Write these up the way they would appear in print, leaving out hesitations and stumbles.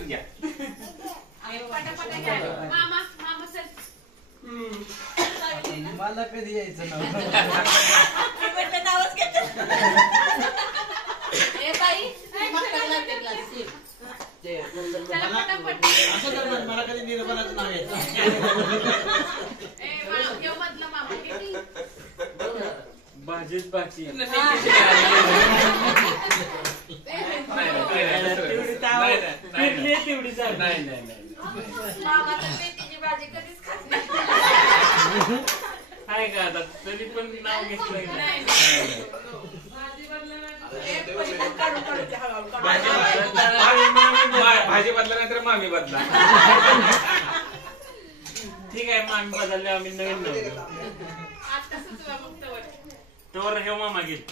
पटकन घ्या. मला कधी यायचं नाव मला कधी निरूपणाचं नाव यायचं. भाजीच भाजी तेवढी नाही नाही नाही आहे का आता तरी पण नाव घेतलं भाजी बदला नाही तर मामी बदला. ठीक आहे मामी बदलले आम्ही नवीन तोवर हे मामा घेईल.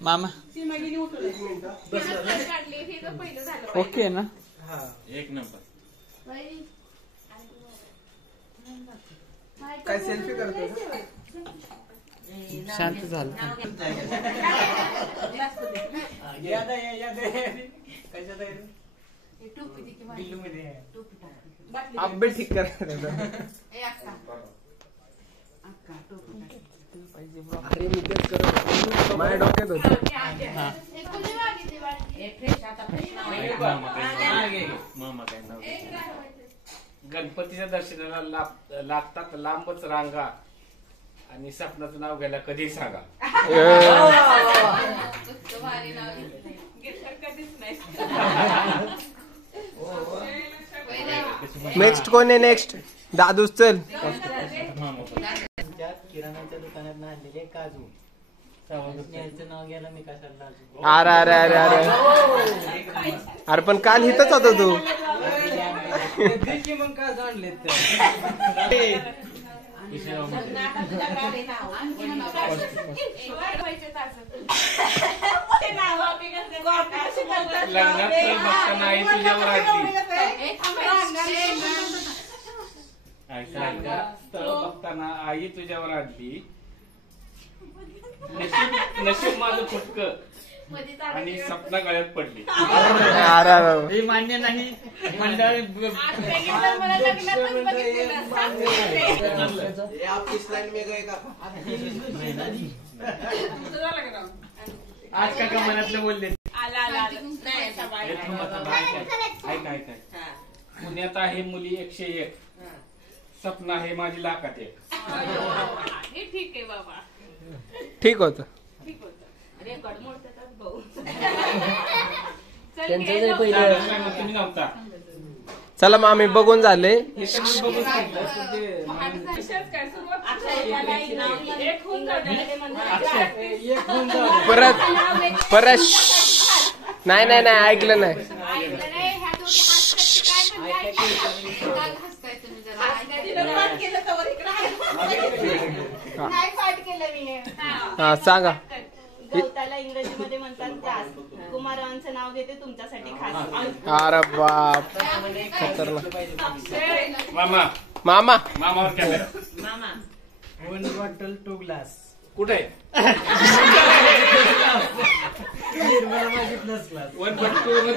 मामा ओके ना. एक नंबर. काय सेल्फी करतो शांत झालं. अब्बे ठीक करायचं. अरे मी तेच करत माझ्या डोक्यात होत. मामा काय नाव गणपतीच्या दर्शनाला लागतात लांबच रांगा आणि स्वप्नाचं नाव घ्यायला कधी सांगा. नेक्स्ट कोण आहे नेक्स्ट. दादूच चल. किराणाच्या दुकानात आणलेले काजू नाव घ्यायला मी कशाला. अरे अरे अरे अरे अरे पण काल इथंच होता तू. मग काजू आणले लग्नात बघताना आई तुझ्यावर बघताना आई तुझ्यावर आणली. नशीब माझं फुटक आणि सपना गळ्यात पडली. हे मान्य नाही मंडळी. आज का मनातले बोलले. पुण्यात आहे मुली 101. सपना आहे माझी लाखात 1. ठीक आहे बाबा. ठीक होत. तुम्ही नव्हता. चला मग आम्ही बघून झाले. परत परत नाही नाही नाही ऐकलं नाही. हा सांगा. गवताला इंग्रजीमध्ये म्हणतात घास. कुमारांचं नाव घेते तुमच्यासाठी खास. अरे बाप खतरनाक. मामा मामा मामावर कॅमेरा. मामा 1 बॉटल 2 ग्लास. कुठे प्लस ग्लास.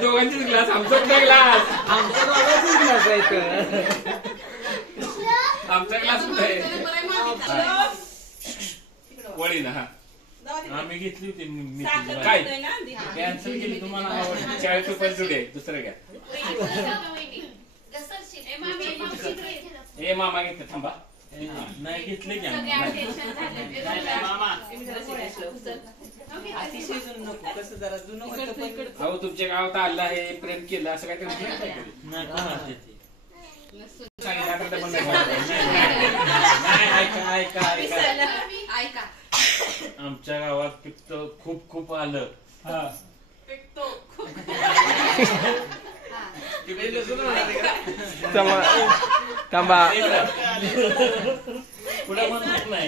दोघांचीच ग्लास. आमचा कुठे ग्लास. आमचा दोघांचाच ग्लास आहे. आमचा ग्लास कुठे वळी ना. हा आम्ही घेतली होती. काय कॅन्सल केली तुम्हाला. 40 रुपये जुडे दुसरं घ्या. हे मामा घेतले. थांबा नाही घेतले घ्या. कसं जरा जुनं अहो तुमच्या गावात आलं आहे प्रेम केलं असं काय ऐका. आमच्या गावात पित्त खूप खूप आलं. थांबा पुढे म्हणत नाही.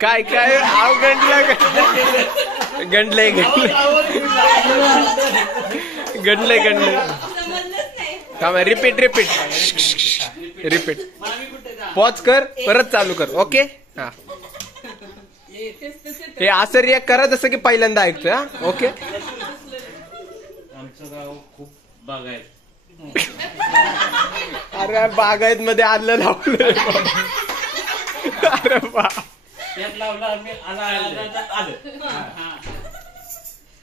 काय काय आव गंडलं गंडलंय गंडलंय रिपीट पॉज कर परत चालू कर. ओके हा हे असं रिॲक्ट करा जसं की पहिल्यांदा ऐकतोय. हा ओके. आमचं गाव खूप बागायत. अरे बागायत मध्ये आलं लावलं. अरे बा त्यात लावलं आम्ही आलं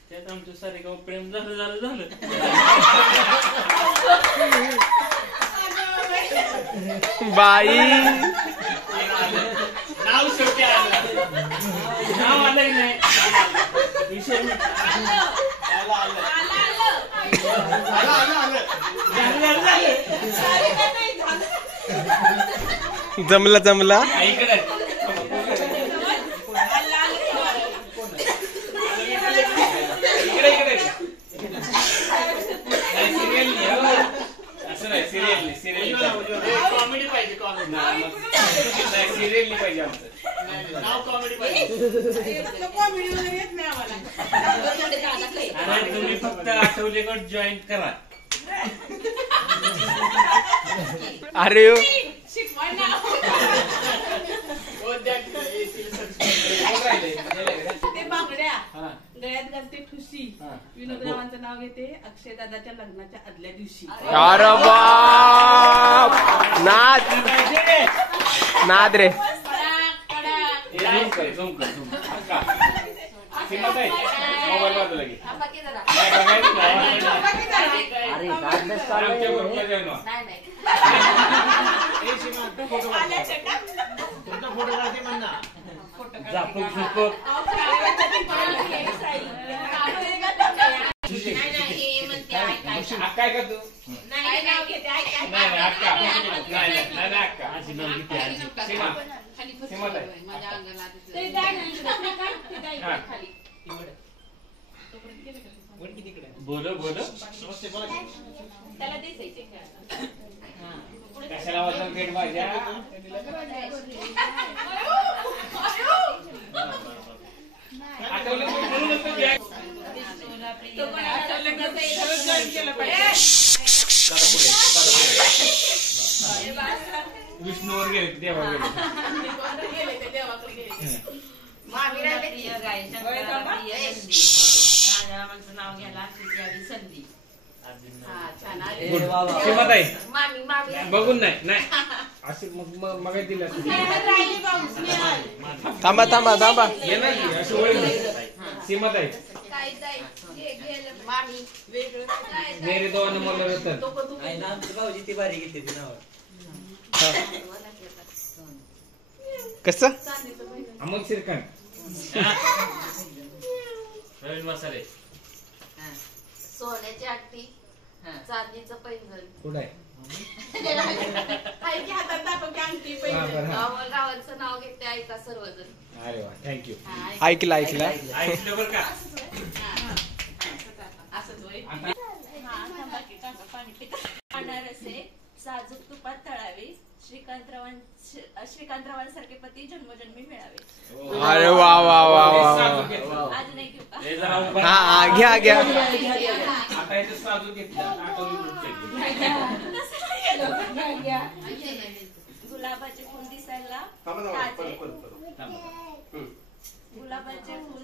त्यात आमचं सारे गाव प्रेम झालं. बाई नाव शेवटी आलं. नाव आलंय नाही विषय जमला इकडे असं नाही सिरियसली कॉमेडी पाहिजे. सिरियसली पाहिजे आमचं नाव कॉमेडी पाहिजे. आणि तुम्ही फक्त आठवलेगड जॉईन करा. अरे ते बांगड्या गळ्यात घालते ठुशी. विनोदरावांचं नाव घेते अक्षय दादाच्या लग्नाच्या आदल्या दिवशी. अरे बाप नाद रे. मोबाईल बाजूला घे. काय करतो बोलो त्याला दिसायचे कशाला वाजून गेट माझ्या विष्णूवर गेले देवाकडे राजारामांचं नाव घ्यायला अशीच यावी संधी. बघून नाही असे मग दिलं थांबा ये ना अशी ओळख सीमात आहे. मेरे दोन नंबरला येतात कसं अमोल शिरकण रवींद्र मसाले सोन्याची आट्टी चांदीचं पैंजण कुठं आहे हातात दाखवते अंगठी पैंजण. गावाचं नाव घेते ऐका सर्वजण. अरे वा थँक्यू. ऐकलं ऐकलं बरं का. असंच होय. अनारसे साजूक तुपात तळावे श्रीकांतरावांसारखे पती जन्मोजन्मी मिळावे. अरे वा आज नाही घेऊ का? हा घ्या आता इथं साजूक घेतलं गुलाबाचे फुल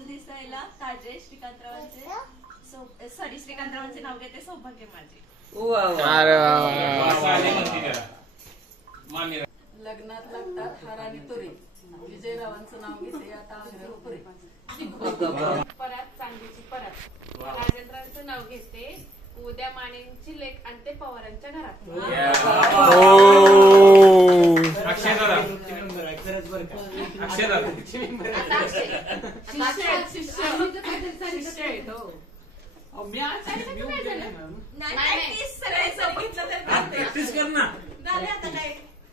दिसायला ताजे श्रीकांतरावांचे नाव घेते सौभाग्य माझे. अरे लग्नात लागतात हार आणि तुरे. विजयरावांचं नाव घेते आता अंगावर पुरे. परात चांदीची परात. राजेंद्रांचं नाव घेते उद्या मानेंची लेक आणते पवारांच्या घरात. अक्षय दादा प्रॅक्टिस कर ना.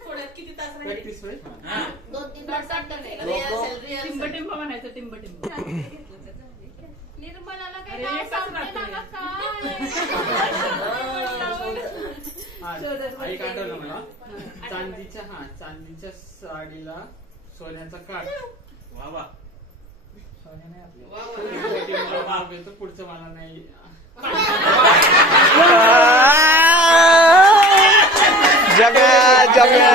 थोड्यात किती तास प्रॅक्टिस होईल. 2-3 तास टिंब म्हणायचं टिंब. निर्मलाला काही नाव सांगते ना एक आठवलं मला. चांदीच्या साडीला सोन्याचा काठ पुढचं मला नाही. जगा जगा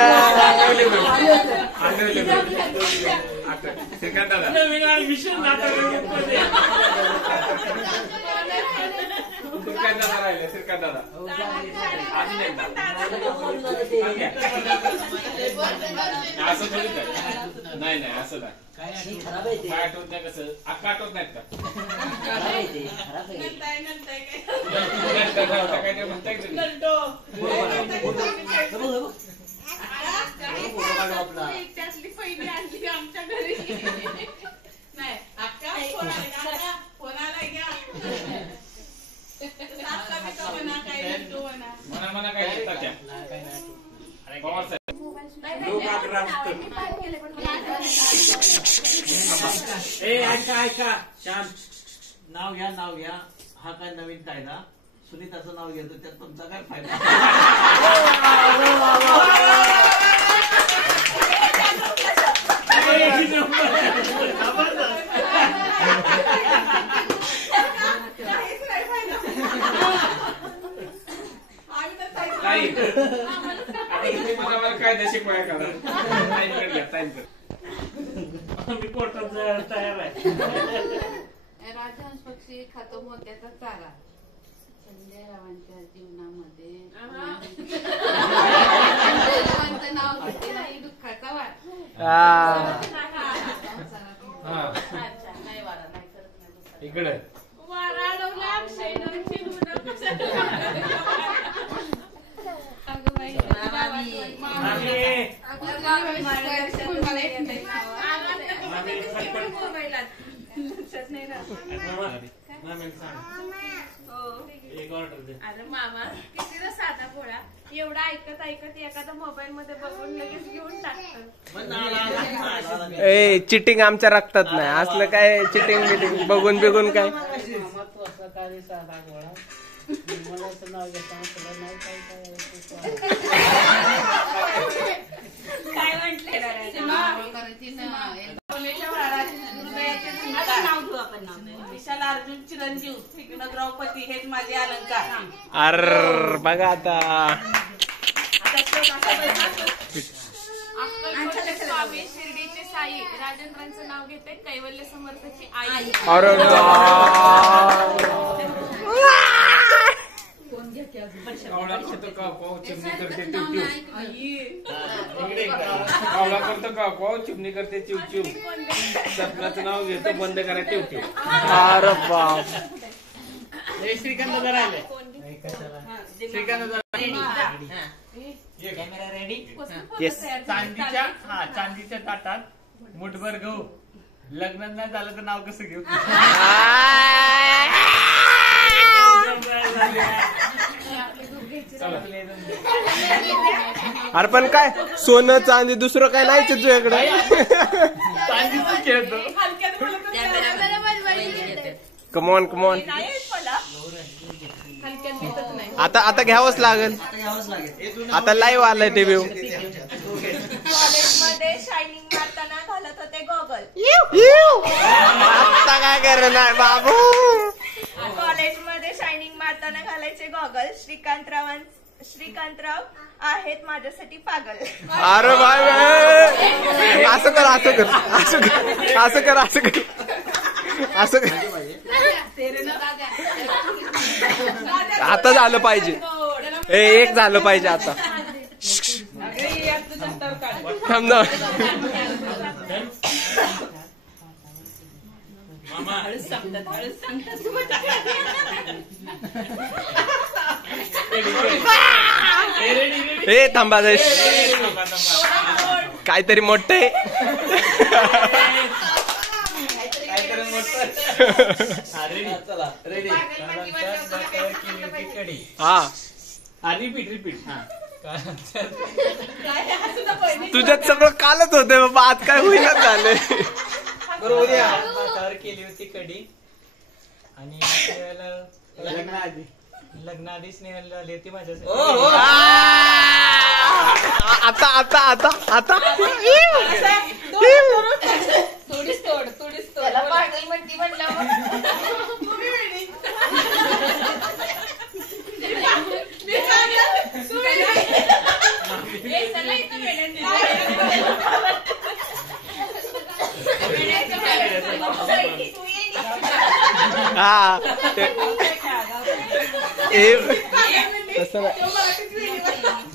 श्रीकांत दादा नवीन ऍडमिशन श्रीकांत दादा राहिले. श्रीकांत दादा अजून एकदा असं थोडी नाही नाही असं नाही. काय आठवत नाही कसं अक्का आठवत नाहीत का काय ते म्हणताय का तुम्ही? त्यातली पहिली आणली आमच्या घरी. नाही अक्का फोन आलाय घ्या. मना मना काय देतात त्या पवार साहेब ऐका शांत. नाव घ्या. हा काय नवीन कायदा सुनीताचं नाव घेतो त्यात तुमचा काय फायदा. नाही आता तुम्ही मला काय शिकवाय करा. टाइम कर घ्या टाइम कर. मी कोर्टात तयार आहे. राजहंस पक्षी खातो मोत्याचा चारा. संजय रावांच्या जीवनामध्ये रावांचं नाव घेते नाही दुःखाचा वार. नाही वारा नाही करत नाही. इकडे वारा अडवला अक्षयनं चिडून अगं बाई अरे मामा किती ना साधा भोळा. एवढा ऐकत एखादा मोबाईल मध्ये बघून लगेच घेऊन टाकत. ए चिटिंग आमच्या रक्तात नाही. असलं काय चिटिंग बिटिंग बघून बिघून काय. महत्वाचा कार्य साधा गोळा. मला नाव घेताना तुला नाही काय म्हटले नाव घेऊ आपण. नाव विशाल अर्जुन चिरंजीव श्रीकृष्ण द्रौपदी हेच माझे अलंकार. अर बघा आता अक्कलकोटचे स्वामी शिर्डीचे साई राजेंद्रांचं नाव घेते कैवल्य समर्थाची आई. अरे कावळा करतो का पाव चिमणी करते चिव कावळा करतो का पाव चिमणी करते चिव चिव. सपनाचं नाव घेतो बंद करा टिव टिव. अरे बाप. श्रीकांत राहिले. Shrikant camera ready. येस. चांदीच्या ताटात मुठभर गहू. लग्न नाही झालं तर नाव कसं घेऊ. अरे पण काय सोनं चांदी दुसरं काय नाहीच तुझ्याकडे. चांदीच खेळतो. कमॉन आता घ्यावंच लागेल. आता लाईव्ह आलाय टीव्ही. कॉलेजमध्ये शायनिंग मारताना घालत होते गॉगल. आता काय करणार बाबू. कॉलेजमध्ये शायनिंग मारताना घालायचे गॉगल. श्रीकांतराव आहेत माझ्यासाठी पागल. अरे बाय असं कर आता झालं पाहिजे. एक झालं पाहिजे आता. थांब ना. हे थांबा काहीतरी मोठे. हा आणि रिपीट. तुझ्यात सगळं कालच होते बाबा. आज काय होईनाच झालंय. भातावर केली होती कढी आणि लग्नाआधी स्नेहल झाली होती माझ्यासाठी. आता तुडीस तोड त्याला पागल म्हणती म्हणल्यावर हा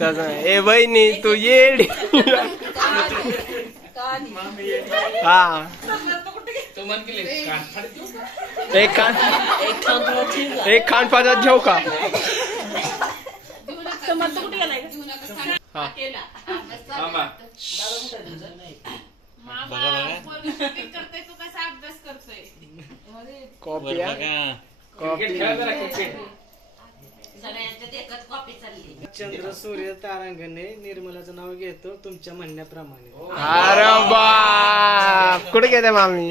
तसं ए बहिणी तू येडी हा तो मन केले कान फाडतो. एक खान पाजात घेऊ का हा मामा करतोय तू कसा अभ्यास करतोय कॉपी क्रिकेट खेळा जरा क्रिकेट. सगळ्यांच्यात एकच कॉपी चालली. चंद्र सूर्य तारांगणे निर्मलाचं नाव घेतो तुमच्या म्हणण्याप्रमाणे. अरे बाप कुठे गेले मामी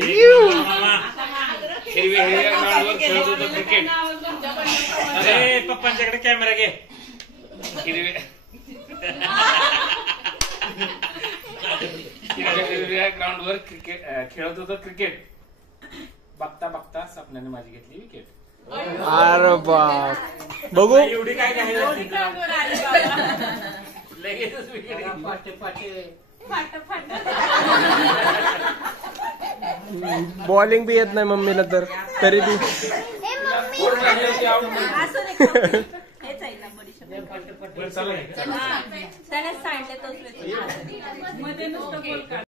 हिरव्या ग्राउंडवर खेळत होतो क्रिकेट. अरे पप्पांच्याकडे कॅमेरा घे. हिरव्या ग्राउंडवर क्रिकेट खेळत होतो क्रिकेट. बघता बघता स्वप्नाने माझी घेतली विकेट. अरे बाप बघू एवढी काय काय लगेचच विकेट. बॉलिंग बी येत नाही मम्मीला तर तरी बी त्याने सांडले तोच